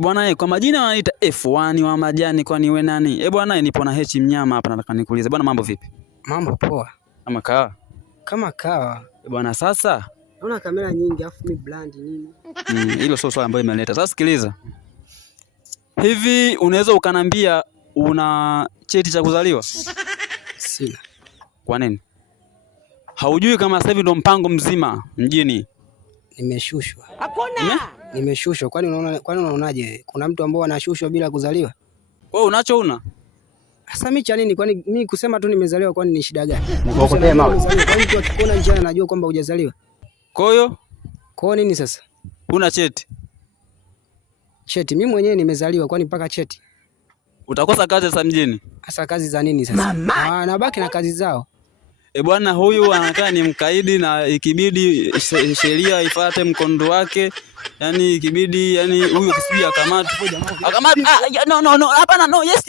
Bwana kwa majina wanaita F1 wa majani, kwani wewe nani? Bwana nipo na H Mnyama hapa, nataka nikuulize bwana, mambo vipi? Mambo poa. Kama kawa. Kama kawa. Bwana sasa naona kamera nyingi afu mi brand nini? Hilo sio swali ambalo imeleta. Sasa sikiliza. Hivi unaweza ukanambia una cheti cha kuzaliwa? Sina. Kwa nini? Haujui kama sasa hivi ndo mpango mzima mjini? Nimeshushwa. Hakuna. Nimeshushwa. Kwani unaonaje? Kuna mtu ambao anashushwa bila kuzaliwa? Wewe unacho una? Sasa mimi cha nini? Kwani mimi kusema tu nimezaliwa kwani ni shida gani? Ukokotee mawe. Kwani mtu akikuona njiani anajua kwamba hujazaliwa? Kwa hiyo nini sasa? Una cheti? Cheti mimi mwenyewe nimezaliwa, kwani mpaka cheti? Utakosa kazi sasa mjini. Sasa kazi za nini sasa? Nabaki na kazi zao. Bwana huyu anakaa ni mkaidi na ikibidi sheria ifuate mkondo wake. Yaani ikibidi huyu kisibia akamati. No hapana, no yes.